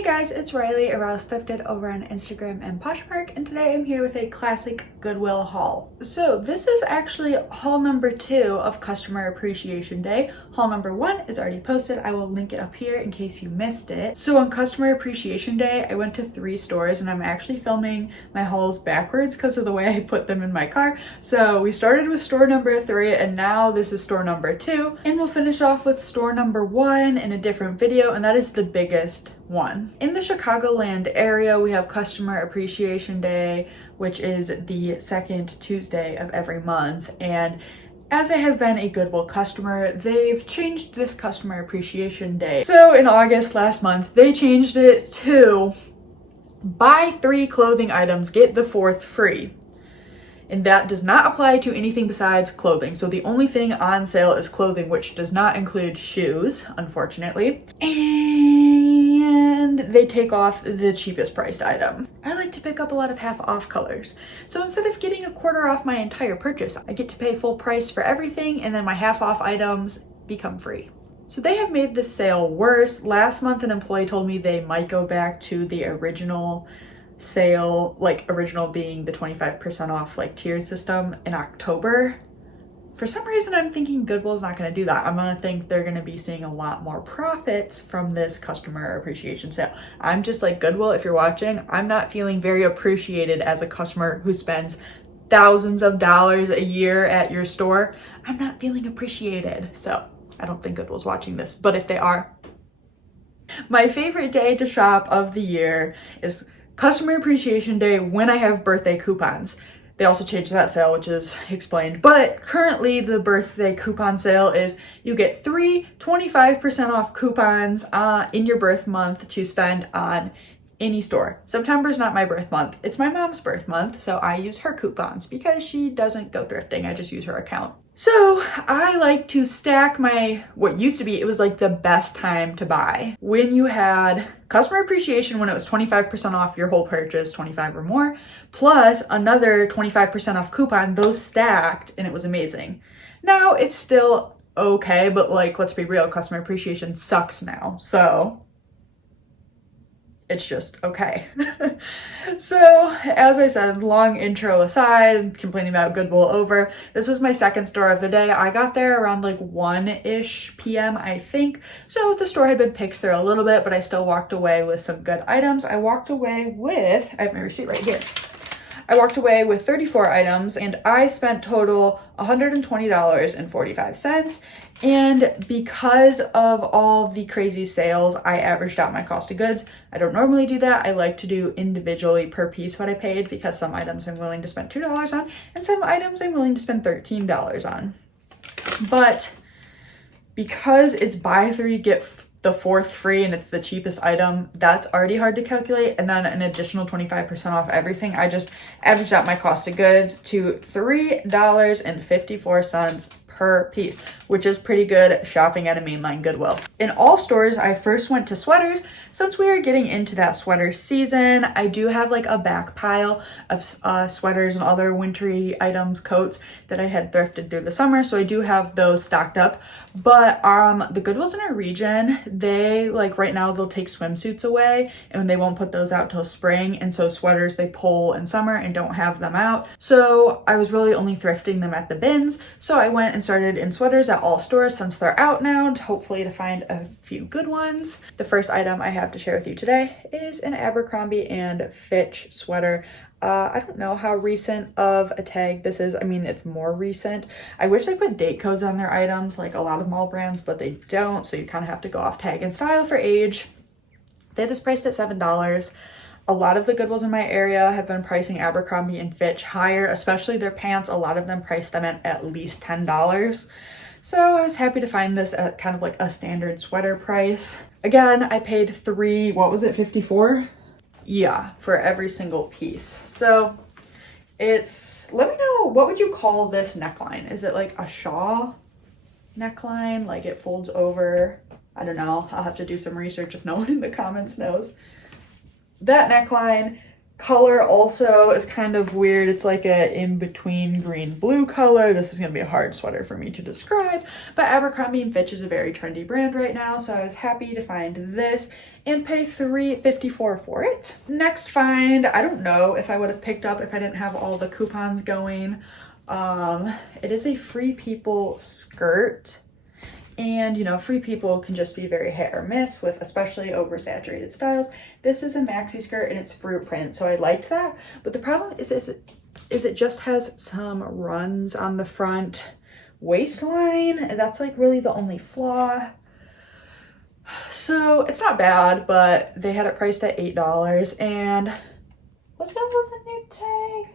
Hey guys, it's Riley, Arouse Thrifted over on Instagram and Poshmark, and today I'm here with a classic Goodwill haul. So this is actually haul number 2 of Customer Appreciation Day. Haul number 1 is already posted. I will link it up here in case you missed it. So on Customer Appreciation Day, I went to 3 stores and I'm actually filming my hauls backwards because of the way I put them in my car. So we started with store number 3 and now this is store number 2. And we'll finish off with store number 1 in a different video, and that is the biggest one. In the Chicagoland area, we have Customer Appreciation Day, which is the second Tuesday of every month. And as I have been a Goodwill customer, they've changed this Customer Appreciation Day. So in August last month, they changed it to buy 3 clothing items, get the 4th free. And that does not apply to anything besides clothing. So the only thing on sale is clothing, which does not include shoes, unfortunately. And they take off the cheapest priced item. I like to pick up a lot of half off colors. So instead of getting a quarter off my entire purchase, I get to pay full price for everything, and then my half off items become free. So they have made this sale worse. Last month, an employee told me they might go back to the original sale, like original being the 25% off like tiered system in October. For some reason, I'm thinking Goodwill's not going to do that. I'm going to think they're going to be seeing a lot more profits from this Customer Appreciation sale. I'm just like, Goodwill, if you're watching, I'm not feeling very appreciated as a customer who spends thousands of dollars a year at your store. I'm not feeling appreciated. So I don't think Goodwill's watching this, but if they are, my favorite day to shop of the year is Customer Appreciation Day when I have birthday coupons. They also changed that sale, which is explained. But currently the birthday coupon sale is you get 3 25% off coupons in your birth month to spend on any store. September's not my birth month. It's my mom's birth month, so I use her coupons because she doesn't go thrifting. I just use her account. So I like to stack my, what used to be, it was like the best time to buy. When you had Customer Appreciation, when it was 25% off your whole purchase, 25 or more, plus another 25% off coupon, those stacked, and it was amazing. Now it's still okay, but like, let's be real, Customer Appreciation sucks now. So it's just okay. So as I said, long intro aside, complaining about Goodwill over, this was my second store of the day. I got there around like 1-ish p.m. I think. So the store had been picked through a little bit, but I still walked away with some good items. I walked away with, I have my receipt right here. I walked away with 34 items and I spent total $120.45. And because of all the crazy sales, I averaged out my cost of goods. I don't normally do that. I like to do individually per piece what I paid because some items I'm willing to spend $2 on and some items I'm willing to spend $13 on. But because it's buy 3, get the 4th free and it's the cheapest item, that's already hard to calculate, and then an additional 25% off everything, I just averaged out my cost of goods to $3.54 per piece, which is pretty good shopping at a mainline Goodwill. In all stores, I first went to sweaters. Since we are getting into that sweater season, I do have like a back pile of sweaters and other wintry items, coats that I had thrifted through the summer, so I do have those stocked up. But the Goodwills in our region, they like right now they'll take swimsuits away and they won't put those out till spring, and so sweaters they pull in summer and don't have them out. So I was really only thrifting them at the bins, so I went and started in sweaters at all stores since they're out now, hopefully to find a few good ones. The first item I have to share with you today is an Abercrombie and Fitch sweater. I don't know how recent of a tag this is. I mean, it's more recent. I wish they put date codes on their items like a lot of mall brands, but they don't, so you kind of have to go off tag and style for age. They had this priced at $7. A lot of the Goodwills in my area have been pricing Abercrombie and Fitch higher, especially their pants. A lot of them price them at least $10. So I was happy to find this at kind of like a standard sweater price. Again, I paid $54? Yeah, for every single piece. So it's, let me know, what would you call this neckline? Is it like a shawl neckline? Like it folds over? I don't know. I'll have to do some research if no one in the comments knows. That neckline Color also is kind of weird. It's like a in-between green-blue color. This is gonna be a hard sweater for me to describe, but Abercrombie & Fitch is a very trendy brand right now, so I was happy to find this and pay $3.54 for it. Next find, I don't know if I would have picked up if I didn't have all the coupons going. It is a Free People skirt. And, you know, Free People can just be very hit or miss with especially oversaturated styles. This is a maxi skirt and it's fruit print, so I liked that. But the problem is it just has some runs on the front waistline. And that's like really the only flaw. So it's not bad, but they had it priced at $8. And what's up with the new tag?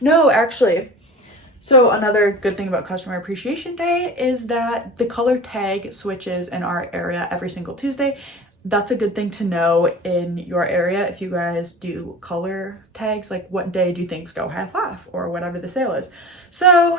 No, actually. So another good thing about Customer Appreciation Day is that the color tag switches in our area every single Tuesday. That's a good thing to know in your area if you guys do color tags, like what day do things go half off or whatever the sale is. So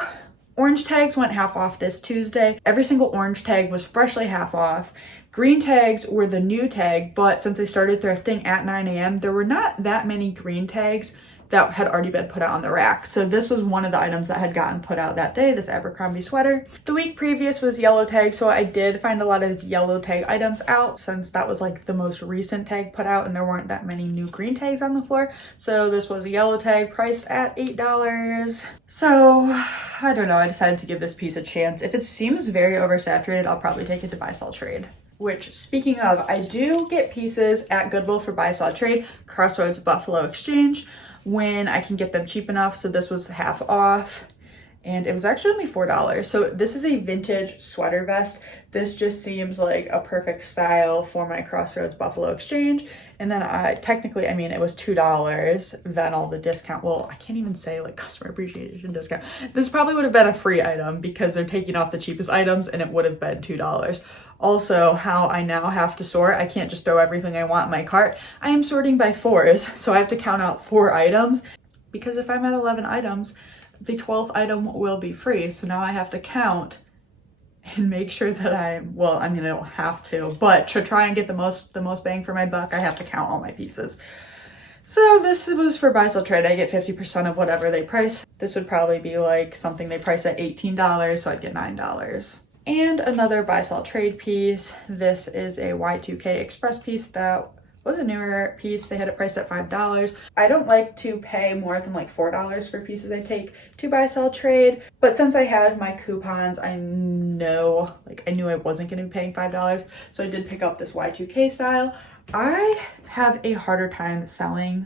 orange tags went half off this Tuesday. Every single orange tag was freshly half off. Green tags were the new tag, but since I started thrifting at 9 a.m., there were not that many green tags that had already been put out on the rack. So this was one of the items that had gotten put out that day, this Abercrombie sweater. The week previous was yellow tag, so I did find a lot of yellow tag items out since that was like the most recent tag put out and there weren't that many new green tags on the floor. So this was a yellow tag priced at $8. So I don't know, I decided to give this piece a chance. If it seems very oversaturated, I'll probably take it to buy, sell, trade. Which, speaking of, I do get pieces at Goodwill for buy, sell, trade, Crossroads, Buffalo Exchange, when I can get them cheap enough. So this was half off and it was actually only $4. So this is a vintage sweater vest. This just seems like a perfect style for my Crossroads Buffalo Exchange. And then technically, I mean, it was $2, then all the discount. Well, I can't even say like customer appreciation discount. This probably would have been a free item because they're taking off the cheapest items and it would have been $2. Also, how I now have to sort, I can't just throw everything I want in my cart. I am sorting by fours, so I have to count out 4 items because if I'm at 11 items, the 12th item will be free. So now I have to count and make sure that I don't have to, but to try and get the most bang for my buck, I have to count all my pieces. So this was for buy, sell, trade. I get 50% of whatever they price. This would probably be like something they price at $18, so I'd get $9. And another buy, sell, trade piece. This is a Y2K Express piece that was a newer piece. They had it priced at $5. I don't like to pay more than like $4 for pieces I take to buy, sell, trade. But since I had my coupons, I knew I wasn't going to be paying $5. So I did pick up this Y2K style. I have a harder time selling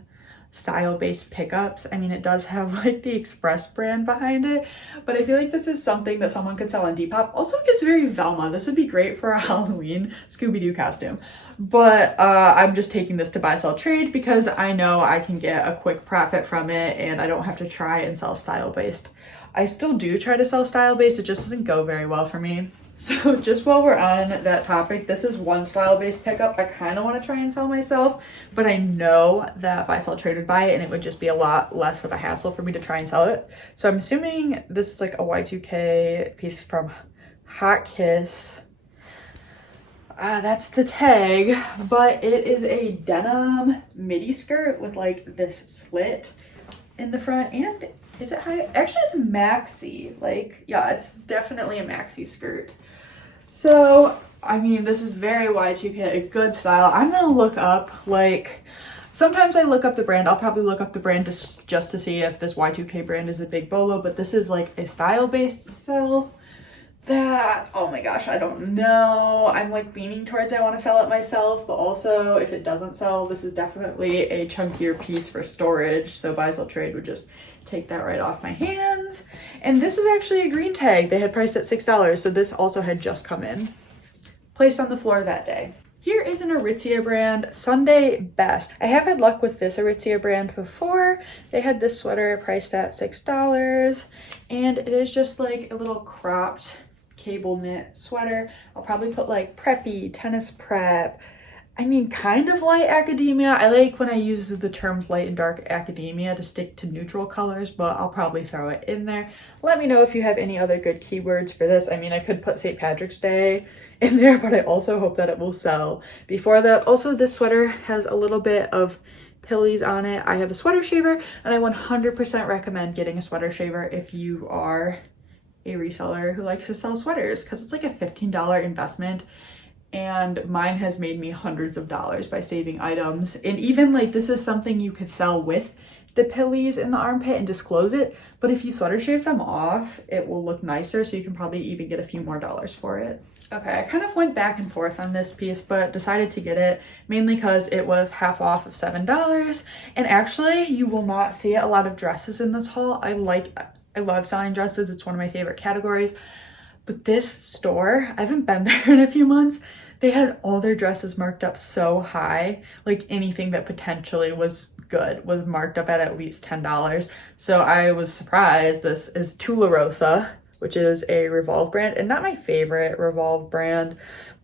style-based pickups. I mean, it does have like the Express brand behind it, but I feel like this is something that someone could sell on Depop. Also, it gets very Velma. This would be great for a Halloween Scooby-Doo costume. But I'm just taking this to buy, sell, trade because I know I can get a quick profit from it and I don't have to try and sell style-based. I still do try to sell style-based, it just doesn't go very well for me. So just while we're on that topic, this is one style-based pickup I kind of want to try and sell myself, but I know that buy, sell, trade would buy it and it would just be a lot less of a hassle for me to try and sell it. So I'm assuming this is like a Y2K piece from Hot Kiss. That's the tag, but it is a denim midi skirt with like this slit in the front. And is it high? Actually, it's maxi. Like, yeah, it's definitely a maxi skirt. So, I mean, this is very Y2K, a good style. I'm gonna look up, like, sometimes I look up the brand. I'll probably look up the brand just to see if this Y2K brand is a big Bolo, but this is like a style-based sell that, oh my gosh, I don't know. I'm like leaning towards I want to sell it myself, but also if it doesn't sell, this is definitely a chunkier piece for storage. So buy, sell, trade would just take that right off my hands. And this was actually a green tag. They had priced at $6, so this also had just come in. Placed on the floor that day. Here is an Aritzia brand, Sunday Best. I have had luck with this Aritzia brand before. They had this sweater priced at $6, and it is just like a little cropped cable knit sweater. I'll probably put like preppy, tennis prep. I mean, kind of light academia. I like when I use the terms light and dark academia to stick to neutral colors, but I'll probably throw it in there. Let me know if you have any other good keywords for this. I mean, I could put St. Patrick's Day in there, but I also hope that it will sell before that. Also, this sweater has a little bit of pillies on it. I have a sweater shaver, and I 100% recommend getting a sweater shaver if you are a reseller who likes to sell sweaters, because it's like a $15 investment, and mine has made me hundreds of dollars by saving items. And even like this is something you could sell with the pillies in the armpit and disclose it, but if you sweater shave them off, it will look nicer, so you can probably even get a few more dollars for it. Okay, I kind of went back and forth on this piece, but decided to get it mainly because it was half off of $7. And actually, you will not see a lot of dresses in this haul. I love selling dresses. It's one of my favorite categories. But this store, I haven't been there in a few months. They had all their dresses marked up so high. Like anything that potentially was good was marked up at least $10. So I was surprised. This is Tularosa, which is a Revolve brand, and not my favorite Revolve brand,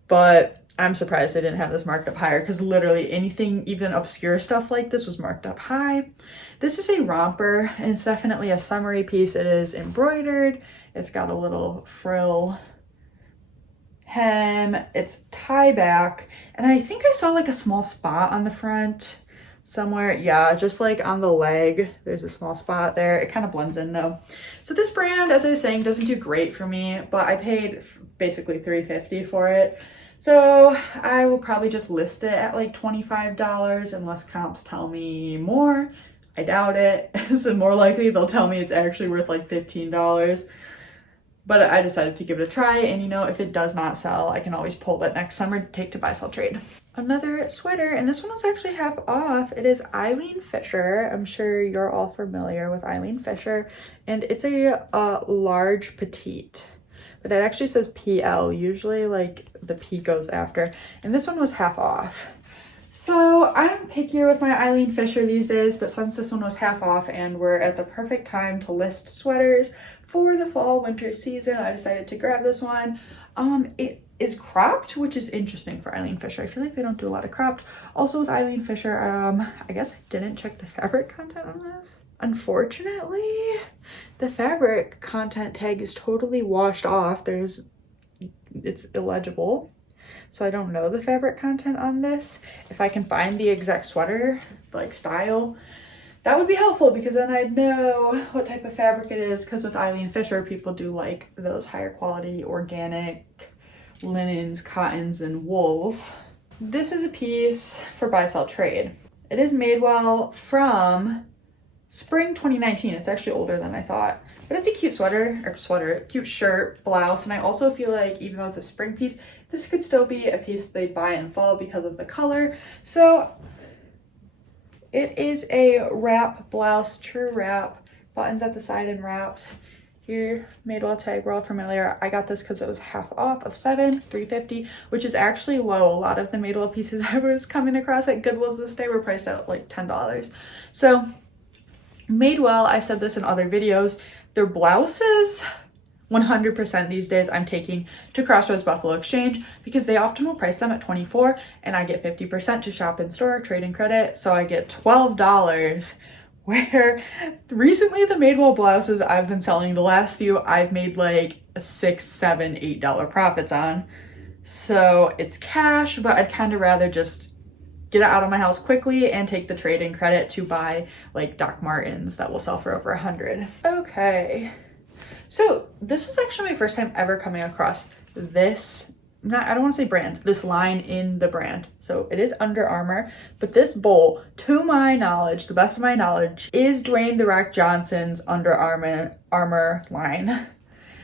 but I'm surprised they didn't have this marked up higher, because literally anything, even obscure stuff like this, was marked up high. This is a romper, and it's definitely a summery piece. It is embroidered. It's got a little frill hem. It's tie back, and I think I saw like a small spot on the front somewhere. Yeah, just like on the leg, there's a small spot there. It kind of blends in though. So this brand, as I was saying, doesn't do great for me, but I paid basically $3.50 for it. So I will probably just list it at like $25 unless comps tell me more. I doubt it. So more likely they'll tell me it's actually worth like $15. But I decided to give it a try, and you know, if it does not sell, I can always pull it next summer to take to buy, sell, trade. Another sweater, and this one was actually half off. It is Eileen Fisher. I'm sure you're all familiar with Eileen Fisher, and it's a large petite, but it actually says PL. Usually like the P goes after, and this one was half off. So I'm pickier with my Eileen Fisher these days, but since this one was half off and we're at the perfect time to list sweaters for the fall winter season, I decided to grab this one. It is cropped, which is interesting for Eileen Fisher. I feel like they don't do a lot of cropped. Also with Eileen Fisher, I guess I didn't check the fabric content on this. Unfortunately, the fabric content tag is totally washed off. It's illegible. So I don't know the fabric content on this. If I can find the exact sweater, like style, that would be helpful, because then I'd know what type of fabric it is. Because with Eileen Fisher, people do like those higher quality organic linens, cottons, and wools. This is a piece for buy, sell, trade. It is Madewell from spring 2019. It's actually older than I thought, but it's a cute cute shirt, blouse. And I also feel like even though it's a spring piece, this could still be a piece they'd buy in fall because of the color. So it is a wrap blouse, true wrap, buttons at the side and wraps. Here, Madewell tag, we're all familiar. I got this because it was half off of $3.50, which is actually low. A lot of the Madewell pieces I was coming across at Goodwill's this day were priced at like $10. So Madewell, I've said this in other videos, their blouses, 100% these days I'm taking to Crossroads Buffalo Exchange, because they often will price them at $24 and I get 50% to shop in store, trade and credit. So I get $12, where recently the Madewell blouses I've been selling, the last few I've made like $6, $7, $8 profits on. So it's cash, but I'd kind of rather just get it out of my house quickly and take the trade and credit to buy like Doc Martens that will sell for over $100. Okay. So this was actually my first time ever coming across this, I don't want to say brand, this line in the brand. So it is Under Armour, but this bowl, to my knowledge, the best of my knowledge, is Dwayne "The Rock" Johnson's Under Armour line.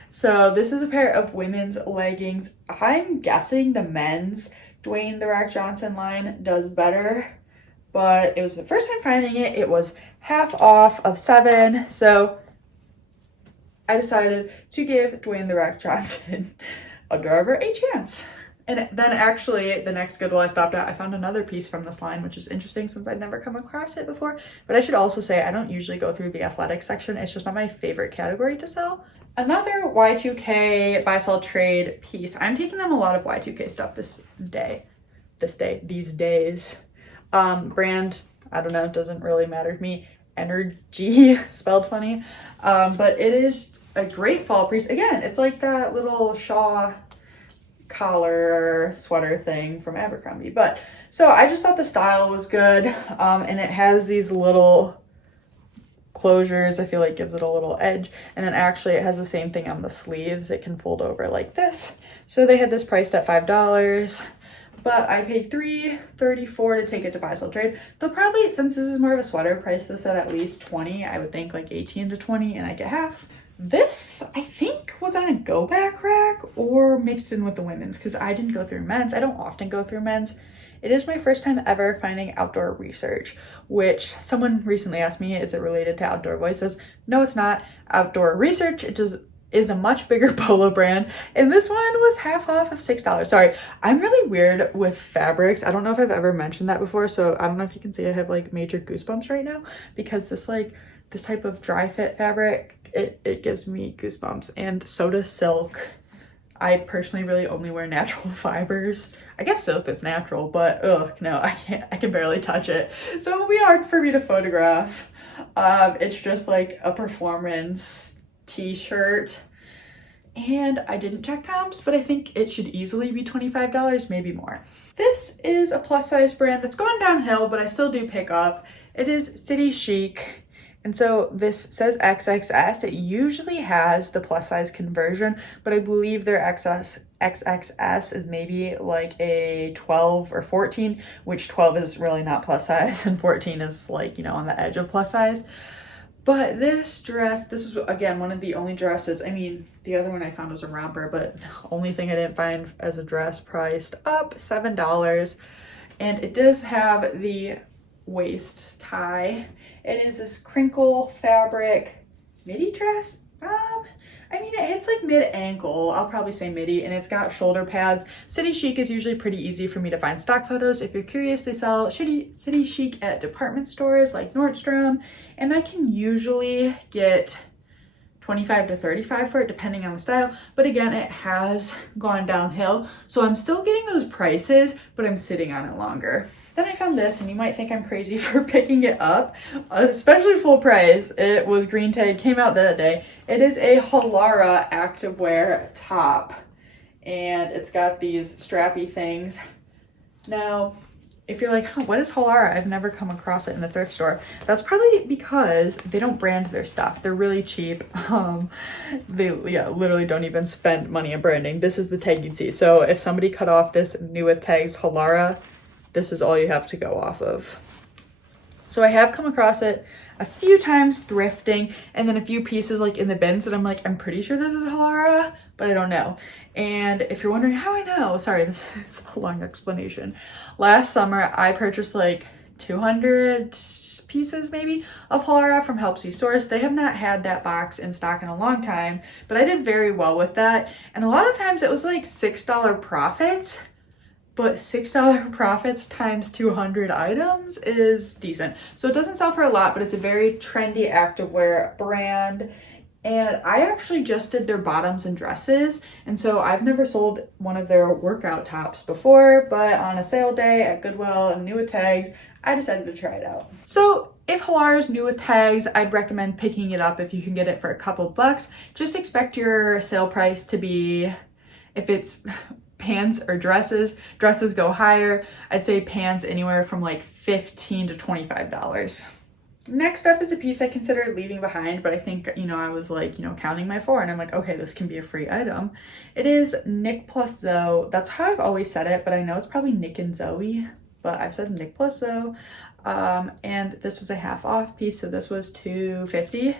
So this is a pair of women's leggings. I'm guessing the men's Dwayne "The Rock" Johnson line does better, but it was the first time finding it. It was half off of $7, so I decided to give Dwayne "The Rock" Johnson Under Armour a chance. And then actually the next Goodwill I stopped at, I found another piece from this line, which is interesting since I'd never come across it before. But I should also say I don't usually go through the athletic section. It's just not my favorite category to sell. Another Y2K buy, sell, trade piece. I'm taking them a lot of Y2K stuff these days. Brand, I don't know, it doesn't really matter to me. Energy, spelled funny. But it is a great fall piece. Again, it's like that little Shaw collar sweater thing from Abercrombie. But so I just thought the style was good, and it has these little closures. I feel like gives it a little edge, and then actually it has the same thing on the sleeves. It can fold over like this. So they had this priced at $5, but I paid $3.34 to take it to buy sell trade. They'll probably, since this is more of a sweater, price this at least $20. I would think like 18 to 20, and I get half. This, I think, was on a go back rack or mixed in with the women's, because I didn't go through men's. I don't often go through men's. It is my first time ever finding outdoor research, which someone recently asked me, is it related to Outdoor Voices? No, it's not. Outdoor research, it just is a much bigger Bolo brand, and this one was half off of $6. Sorry, I'm really weird with fabrics. I don't know if I've ever mentioned that before, so I don't know if you can see I have like major goosebumps right now, because this type of dry fit fabric, it gives me goosebumps. And so does silk. I personally really only wear natural fibers. I guess silk is natural, but ugh, no, I can't. I can barely touch it. So it'll be hard for me to photograph. It's just like a performance t-shirt. And I didn't check comps, but I think it should easily be $25, maybe more. This is a plus size brand that's gone downhill, but I still do pick up. It is City Chic. And so this says XXS. It usually has the plus size conversion, but I believe their XXS is maybe like a 12 or 14, which 12 is really not plus size and 14 is like, you know, on the edge of plus size. But this dress, this was again one of the only dresses. I mean, the other one I found was a romper, but the only thing I didn't find as a dress priced up $7. And it does have the waist tie. It is this crinkle fabric midi dress. I mean, it hits like mid-ankle. I'll probably say midi, and it's got shoulder pads. City Chic is usually pretty easy for me to find stock photos. If you're curious, they sell City Chic at department stores like Nordstrom, and I can usually get 25 to 35 for it depending on the style. But again, it has gone downhill, so I'm still getting those prices, but I'm sitting on it longer. Then I found this, and you might think I'm crazy for picking it up, especially full price. It was green tag, came out that day. It is a Halara activewear top, and it's got these strappy things. Now, if you're like, huh, what is Halara? I've never come across it in the thrift store. That's probably because they don't brand their stuff. They're really cheap. They literally don't even spend money on branding. This is the tag you'd see. So if somebody cut off this new with tags Halara, this is all you have to go off of. So I have come across it a few times thrifting, and then a few pieces like in the bins that I'm like, I'm pretty sure this is Halara, but I don't know. And if you're wondering how I know, sorry, this is a long explanation. Last summer, I purchased like 200 pieces maybe of Halara from Help See Source. They have not had that box in stock in a long time, but I did very well with that. And a lot of times it was like $6 profits. But $6 profits times 200 items is decent. So it doesn't sell for a lot, but it's a very trendy activewear brand. And I actually just did their bottoms and dresses. And so I've never sold one of their workout tops before, but on a sale day at Goodwill and new with tags, I decided to try it out. So if Halara is new with tags, I'd recommend picking it up if you can get it for a couple bucks. Just expect your sale price to be, if it's pants or dresses go higher. I'd say pants anywhere from like $15 to $25. Next up is a piece I considered leaving behind, but I think, you know, I was like, you know, counting my 4 and I'm like, okay, this can be a free item. It is Nick plus Zoe. That's how I've always said it, but I know it's probably Nick and Zoe, but I've said Nick plus Zoe. And this was a half off piece, so this was $2.50.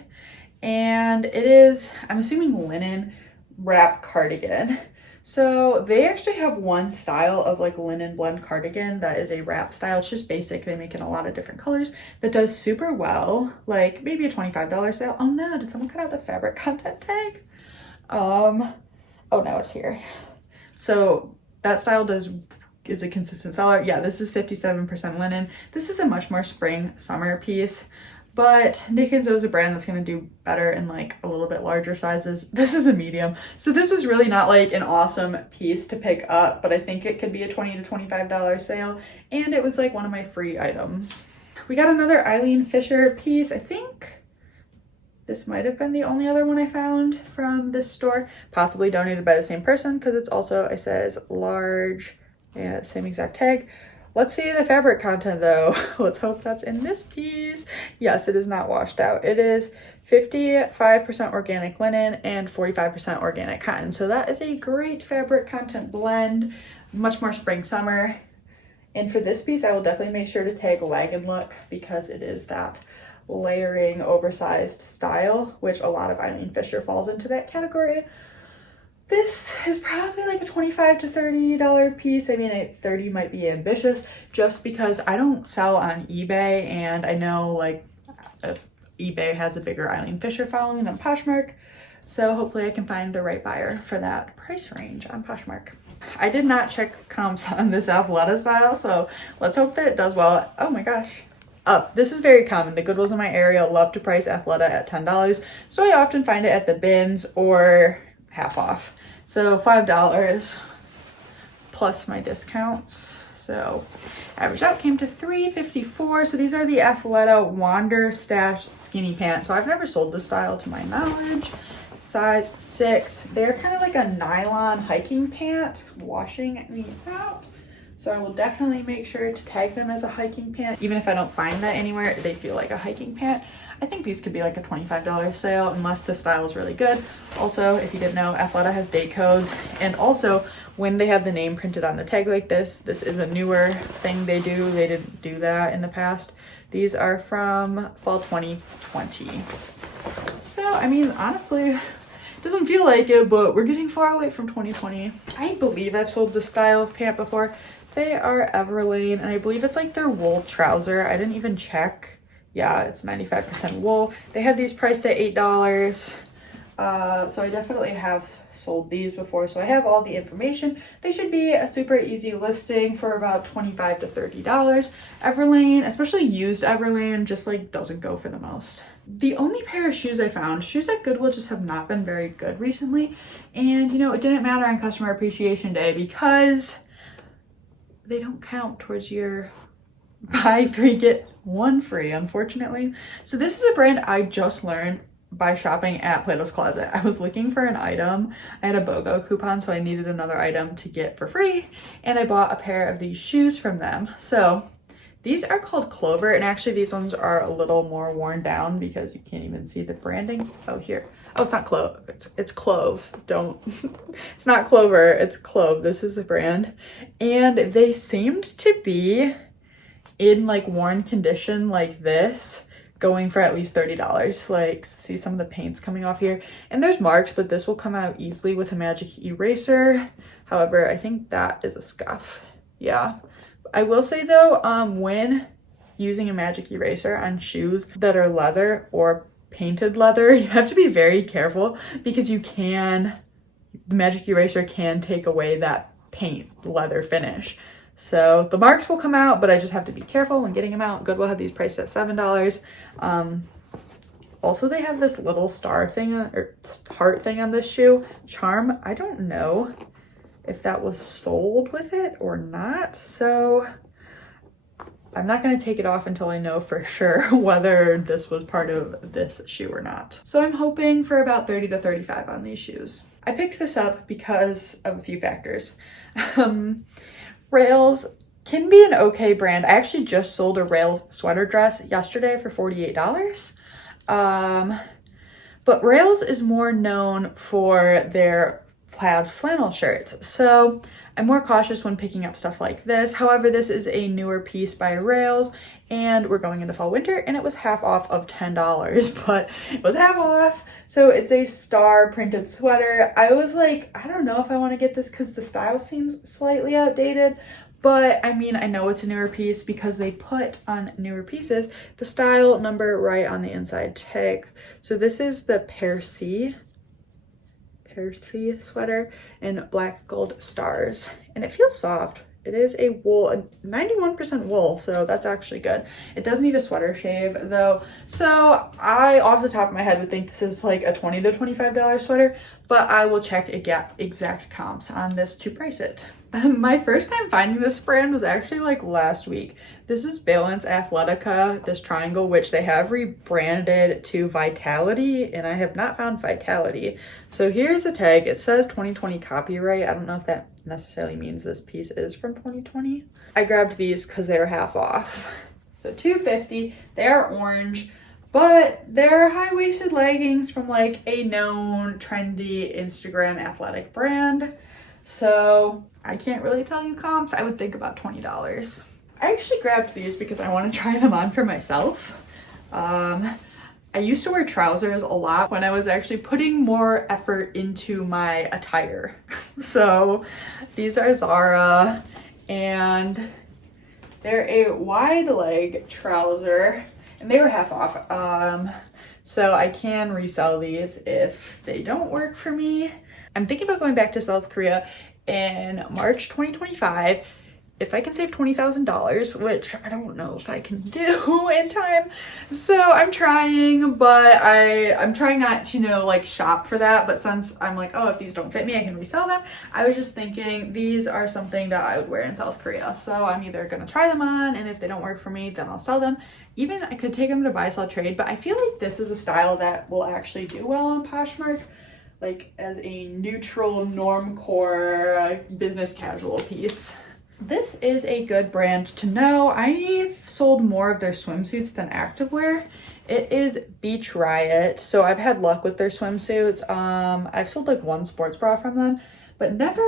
And it is, I'm assuming, linen wrap cardigan. So they actually have one style of like linen blend cardigan that is a wrap style. It's just basic. They make it in a lot of different colors that does super well, like maybe a $25 sale. Oh no, did someone cut out the fabric content tag? Oh no, it's here. So that style is a consistent seller. Yeah, this is 57% linen. This is a much more spring summer piece. But Nick & Zoe is a brand that's going to do better in like a little bit larger sizes. This is a medium. So this was really not like an awesome piece to pick up, but I think it could be a $20 to $25 sale. And it was like one of my free items. We got another Eileen Fisher piece. I think This might have been the only other one I found from this store, possibly donated by the same person because it's also, it says large, yeah, same exact tag. Let's see the fabric content though. Let's hope that's in this piece. Yes, it is not washed out. It is 55% organic linen and 45% organic cotton. So that is a great fabric content blend, much more spring, summer. And for this piece, I will definitely make sure to tag wagon look because it is that layering oversized style, which a lot of Eileen Fisher falls into that category. This is probably like a $25 to $30 piece. I mean, 30 might be ambitious just because I don't sell on eBay, and I know like eBay has a bigger Eileen Fisher following than Poshmark. So hopefully I can find the right buyer for that price range on Poshmark. I did not check comps on this Athleta style, so let's hope that it does well. Oh my gosh. This is very common. The Goodwills in my area love to price Athleta at $10, so I often find it at the bins or half off. So $5 plus my discounts. So average out came to $3.54. So these are the Athleta Wander Stash Skinny Pants. So I've never sold this style to my knowledge. Size 6. They're kind of like a nylon hiking pant. Washing me out. So I will definitely make sure to tag them as a hiking pant. Even if I don't find that anywhere, they feel like a hiking pant. I think these could be like a $25 sale unless the style is really good. Also, if you didn't know, Athleta has date codes. And also, when they have the name printed on the tag like this is a newer thing they do. They didn't do that in the past. These are from fall 2020. So, I mean, honestly, it doesn't feel like it, but we're getting far away from 2020. I believe I've sold this style of pant before. They are Everlane, and I believe it's like their wool trouser. I didn't even check. Yeah, it's 95% wool. They had these priced at $8. So I definitely have sold these before. So I have all the information. They should be a super easy listing for about $25 to $30. Everlane, especially used Everlane, just like doesn't go for the most. The only pair of shoes I found, shoes at Goodwill just have not been very good recently. And you know, it didn't matter on Customer Appreciation Day because they don't count towards your buy 3 get 1 free, unfortunately. So this is a brand I just learned by shopping at Plato's Closet. I was looking for an item. I had a BOGO coupon, so I needed another item to get for free, and I bought a pair of these shoes from them. So these are called Clover, and actually these ones are a little more worn down because you can't even see the branding. Oh, here. Oh, it's not Clove. It's Clove. Don't. It's not Clover. It's Clove. This is the brand. And they seemed to be in like worn condition like this, going for at least $30. Like, see some of the paint's coming off here. And there's marks, but this will come out easily with a magic eraser. However, I think that is a scuff. Yeah. I will say though, when using a magic eraser on shoes that are leather or painted leather, you have to be very careful because the magic eraser can take away that paint leather finish. So the marks will come out, but I just have to be careful when getting them out. Goodwill had these priced at $7. Also, they have this little star thing or heart thing on this shoe. Charm. I don't know if that was sold with it or not. So I'm not going to take it off until I know for sure whether this was part of this shoe or not. So I'm hoping for about 30 to 35 on these shoes. I picked this up because of a few factors. Rails can be an okay brand. I actually just sold a Rails sweater dress yesterday for $48. But Rails is more known for their plaid flannel shirts. So I'm more cautious when picking up stuff like this. However, this is a newer piece by Rails and we're going into fall winter and it was half off of $10, but it was half off. So it's a star printed sweater. I was like, I don't know if I want to get this because the style seems slightly outdated, but I mean, I know it's a newer piece because they put on newer pieces the style number right on the inside tag. So this is the Pear C sweater in black gold stars, and it feels soft. It is a wool, 91% wool, so that's actually good. It does need a sweater shave though, so I off the top of my head would think this is like a $20 to $25 sweater, but I will check exact comps on this to price it. My first time finding this brand was actually like last week. This is Balance Athletica, this triangle, which they have rebranded to Vitality, and I have not found Vitality. So here's the tag. It says 2020 copyright. I don't know if that necessarily means this piece is from 2020. I grabbed these because they were half off. So $2.50. They are orange, but they're high-waisted leggings from like a known trendy Instagram athletic brand. So I can't really tell you comps. I would think about $20. I actually grabbed these because I want to try them on for myself. I used to wear trousers a lot when I was actually putting more effort into my attire. So these are Zara, and they're a wide leg trouser, and they were half off. So I can resell these if they don't work for me. I'm thinking about going back to South Korea in March 2025 if I can save $20,000, which I don't know if I can do in time. So I'm trying, but I'm trying not to, like shop for that. But since I'm like, oh, if these don't fit me, I can resell them. I was just thinking these are something that I would wear in South Korea. So I'm either gonna try them on, and if they don't work for me, then I'll sell them. Even I could take them to buy, sell, trade, but I feel like this is a style that will actually do well on Poshmark, like as a neutral normcore business casual piece. This is a good brand to know. I've sold more of their swimsuits than activewear. It is Beach Riot. So I've had luck with their swimsuits. I've sold like one sports bra from them, but never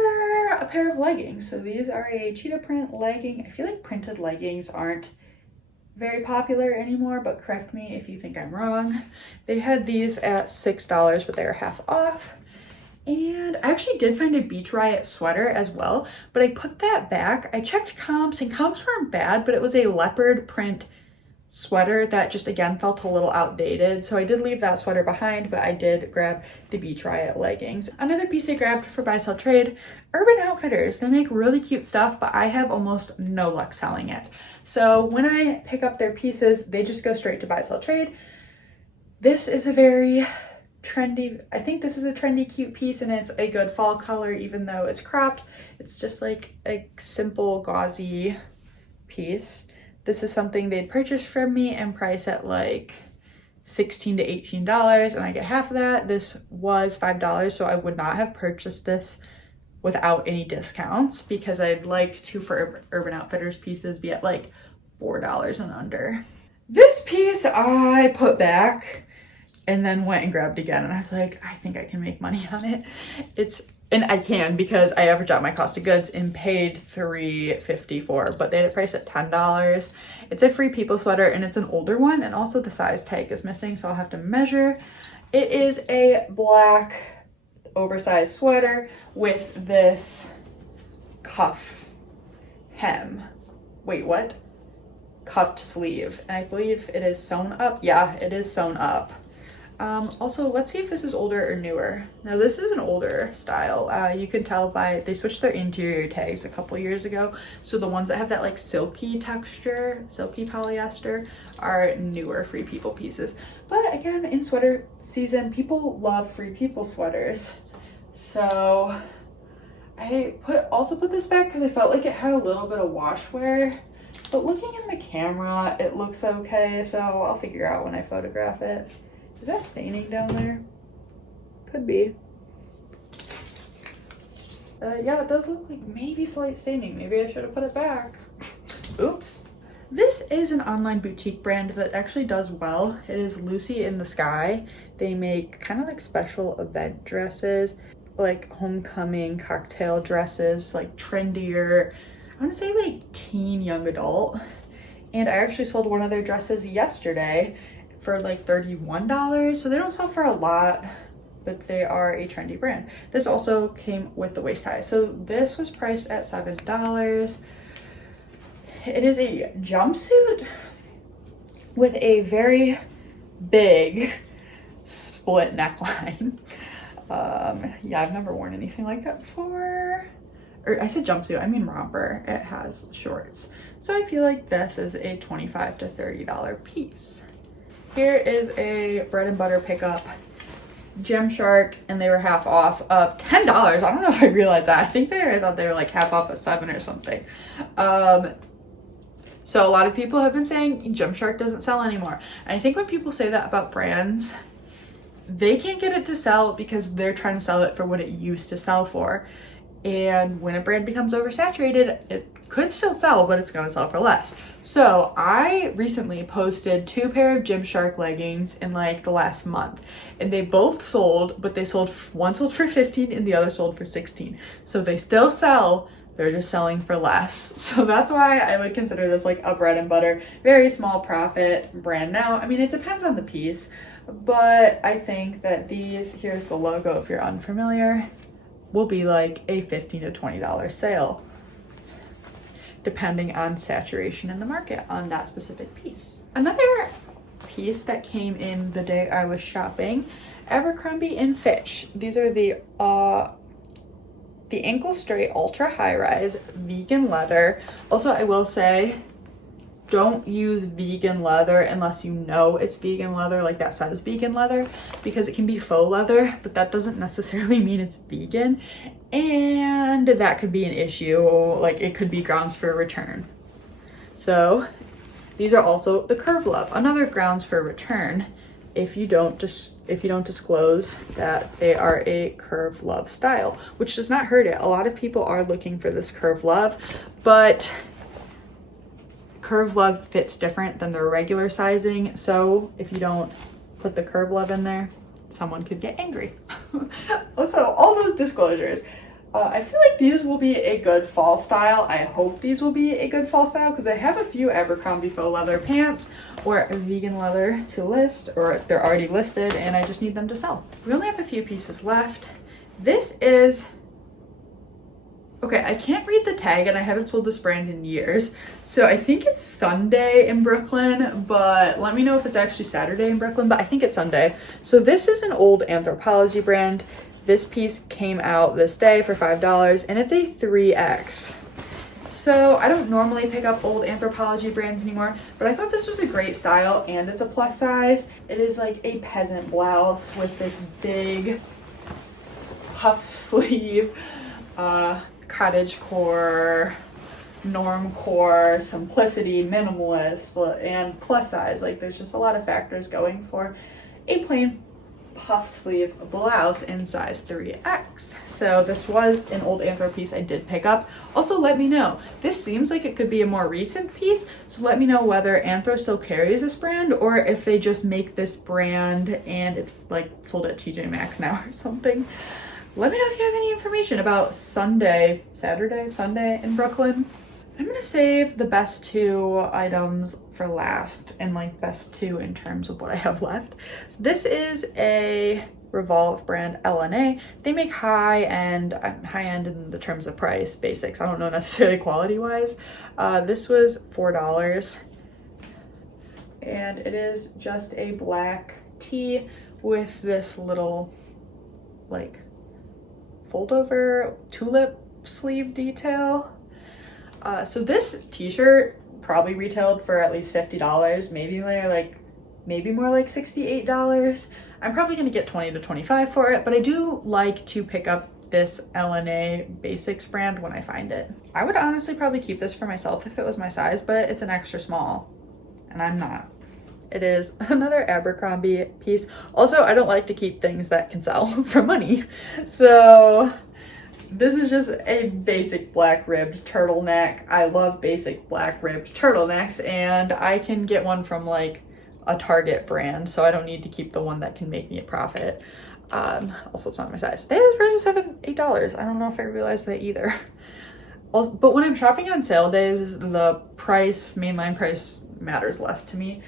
a pair of leggings. So these are a cheetah print legging. I feel like printed leggings aren't very popular anymore, but correct me if you think I'm wrong. They had these at $6, but they were half off. And I actually did find a Beach Riot sweater as well, but I put that back. I checked comps, and comps weren't bad, but it was a leopard print sweater that just again felt a little outdated. So I did leave that sweater behind, but I did grab the Beach Riot leggings. Another piece I grabbed for buy sell trade, Urban Outfitters. They make really cute stuff, but I have almost no luck selling it. So when I pick up their pieces, they just go straight to buy sell trade. This is a very trendy, I think this is a trendy cute piece, and it's a good fall color even though it's cropped. It's just like a simple gauzy piece. This is something they'd purchased from me and price at like $16 to $18, and I get half of that. This was $5, so I would not have purchased this without any discounts because I'd like to, for Urban Outfitters pieces, be at like $4 and under. This piece I put back and then went and grabbed again, and I was like, I think I can make money on it. And I can because I averaged out my cost of goods and paid $3.50 for, but they had it priced at $10. It's a Free People sweater, and it's an older one, and also the size tag is missing, so I'll have to measure. It is a black oversized sweater with this cuff hem. Wait, what? Cuffed sleeve, and I believe it is sewn up. Yeah, it is sewn up. Also, let's see if this is older or newer. Now, this is an older style. You can tell by, they switched their interior tags a couple years ago. So the ones that have that like silky texture, silky polyester, are newer Free People pieces. But again, in sweater season, people love Free People sweaters. So I also put this back because I felt like it had a little bit of wash wear. But looking in the camera, it looks okay. So I'll figure out when I photograph it. Is that staining down there? Could be. Yeah, it does look like maybe slight staining. Maybe I should have put it back. Oops. This is an online boutique brand that actually does well. It is Lucy in the Sky. They make kind of like special event dresses, like homecoming cocktail dresses, like trendier, I want to say like teen young adult. And I actually sold one of their dresses yesterday for like $31. So they don't sell for a lot, but they are a trendy brand. This also came with the waist tie. So this was priced at $7. It is a jumpsuit with a very big split neckline. Yeah, I've never worn anything like that before. Or I said jumpsuit, I mean romper. It has shorts. So I feel like this is a $25 to $30 piece. Here is a bread and butter pickup, Gymshark, and they were half off of $10. I don't know if I realized that. I thought they were like half off of $7 or something. So a lot of people have been saying Gymshark doesn't sell anymore. And I think when people say that about brands, they can't get it to sell because they're trying to sell it for what it used to sell for. And when a brand becomes oversaturated, it could still sell, but it's gonna sell for less. So I recently posted 2 pair of Gymshark leggings in like the last month, and they both sold, but one sold for 15 and the other sold for 16. So they still sell, they're just selling for less. So that's why I would consider this like a bread and butter, very small profit brand now. I mean, it depends on the piece, but I think that these, here's the logo if you're unfamiliar, will be like a $15 to $20 sale, depending on saturation in the market on that specific piece. Another piece that came in the day I was shopping, Abercrombie and Fitch. These are the ankle straight ultra high rise vegan leather. Also, I will say, don't use vegan leather unless you know it's vegan leather, like that says vegan leather, because it can be faux leather, but that doesn't necessarily mean it's vegan, and that could be an issue. Like, it could be grounds for a return. So these are also the Curve Love, another grounds for return if you don't disclose that they are a Curve Love style, which does not hurt it. A lot of people are looking for this Curve Love, but Curve Love fits different than their regular sizing, so if you don't put the Curve Love in there, someone could get angry. Also, all those disclosures. I feel like these will be a good fall style. I hope these will be a good fall style because I have a few Abercrombie faux leather pants or vegan leather to list, or they're already listed and I just need them to sell. We only have a few pieces left. This is, okay, I can't read the tag and I haven't sold this brand in years. So I think it's Sunday in Brooklyn, but let me know if it's actually Saturday in Brooklyn, but I think it's Sunday. So this is an old Anthropologie brand. This piece came out this day for $5 and it's a 3X. So I don't normally pick up old Anthropologie brands anymore, but I thought this was a great style and it's a plus size. It is like a peasant blouse with this big puff sleeve, cottagecore, normcore, simplicity, minimalist, and plus size. Like, there's just a lot of factors going for a plain puff sleeve blouse in size 3X. So this was an old Anthro piece I did pick up. Also, let me know. This seems like it could be a more recent piece, so let me know whether Anthro still carries this brand or if they just make this brand and it's like sold at TJ Maxx now or something. Let me know if you have any information about Sunday in Brooklyn. I'm gonna save the best 2 items for last, and like best 2 in terms of what I have left. So this is a Revolve brand, LNA. They make high end in the terms of price, basics. I don't know necessarily quality wise. This was $4 and it is just a black tee with this little like fold over tulip sleeve detail. So this t-shirt probably retailed for at least $50, maybe more like $68. I'm probably gonna get $20 to $25 for it, but I do like to pick up this LNA Basics brand when I find it. I would honestly probably keep this for myself if it was my size, but it's an extra small and I'm not. It is another Abercrombie piece. Also, I don't like to keep things that can sell for money. So this is just a basic black ribbed turtleneck. I love basic black ribbed turtlenecks, and I can get one from like a Target brand, so I don't need to keep the one that can make me a profit. Also, it's not my size. The price is $8. I don't know if I realized that either. Also, but when I'm shopping on sale days, the price, mainline price, matters less to me.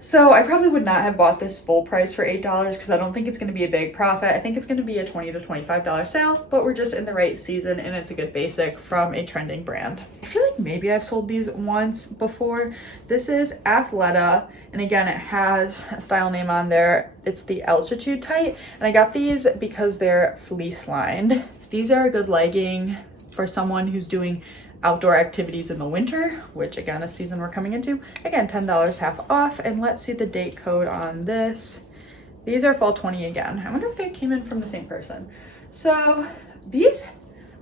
So I probably would not have bought this full price for $8 because I don't think it's going to be a big profit. I think it's going to be a $20 to $25 sale, but we're just in the right season and it's a good basic from a trending brand. I feel like maybe I've sold these once before. This is Athleta, and again, it has a style name on there. It's the Altitude Tight, and I got these because they're fleece lined. These are a good legging for someone who's doing outdoor activities in the winter, which again, a season we're coming into. Again, $10 half off, and let's see the date code on this. These are fall 20 again. I wonder if they came in from the same person. So these,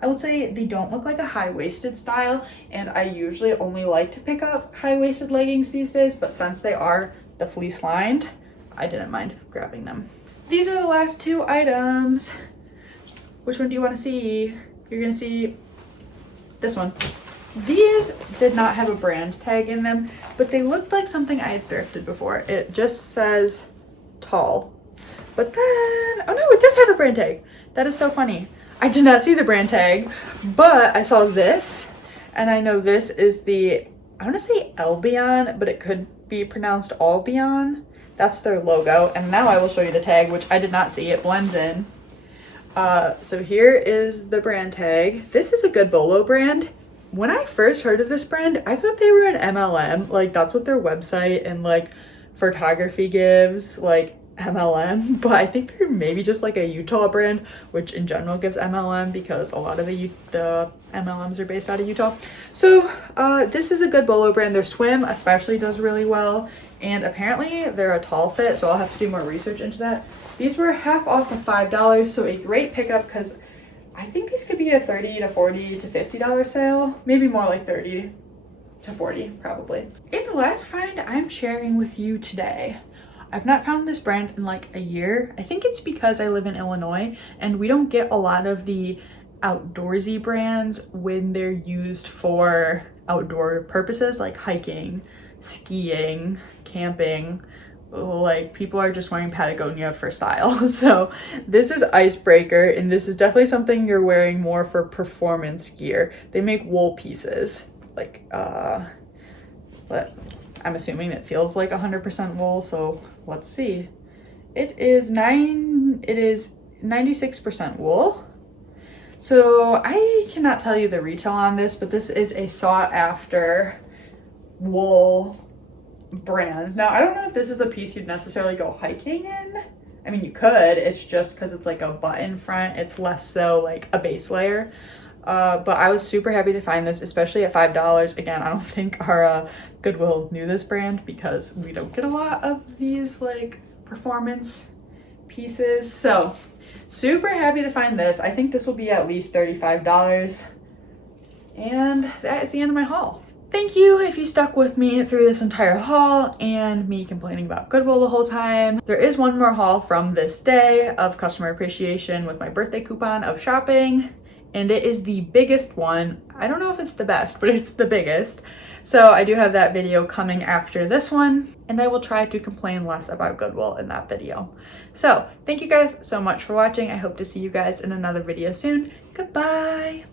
I would say they don't look like a high-waisted style, and I usually only like to pick up high-waisted leggings these days, but since they are the fleece lined, I didn't mind grabbing them. These are the last two items. Which one do you want to see? You're gonna see this one. These did not have a brand tag in them, but they looked like something I had thrifted before. It just says tall. But then, oh no, it does have a brand tag. That is so funny. I did not see the brand tag, but I saw this, and I know this is the, I want to say Albion, but it could be pronounced Albion. That's their logo, and now I will show you the tag, which I did not see. It blends in. So here is the brand tag. This is a good Bolo brand. When I first heard of this brand, I thought they were an MLM. Like, that's what their website and like photography gives, like MLM, but I think they're maybe just like a Utah brand, which in general gives MLM because a lot of the MLMs are based out of Utah. So this is a good Bolo brand. Their swim especially does really well, and apparently they're a tall fit, so I'll have to do more research into that. These were half off of $5, so a great pickup because I think these could be a $30 to $40 to $50 sale, maybe more like $30 to $40 probably. In the last find I'm sharing with you today, I've not found this brand in like a year. I think it's because I live in Illinois and we don't get a lot of the outdoorsy brands when they're used for outdoor purposes like hiking, skiing, camping. Like, people are just wearing Patagonia for style. So this is Icebreaker, and this is definitely something you're wearing more for performance gear. They make wool pieces, like but I'm assuming it feels like 100% wool, so let's see. It is 96% wool. So I cannot tell you the retail on this, but this is a sought after wool brand. Now, I don't know if this is a piece you'd necessarily go hiking in. I mean, you could. It's just because it's like a button front. It's less so like a base layer. But I was super happy to find this, especially at $5. Again, I don't think our Goodwill knew this brand because we don't get a lot of these like performance pieces. So super happy to find this. I think this will be at least $35. And that is the end of my haul. Thank you if you stuck with me through this entire haul and me complaining about Goodwill the whole time. There is one more haul from this day of customer appreciation with my birthday coupon of shopping, and it is the biggest one. I don't know if it's the best, but it's the biggest. So I do have that video coming after this one, and I will try to complain less about Goodwill in that video. So thank you guys so much for watching. I hope to see you guys in another video soon. Goodbye.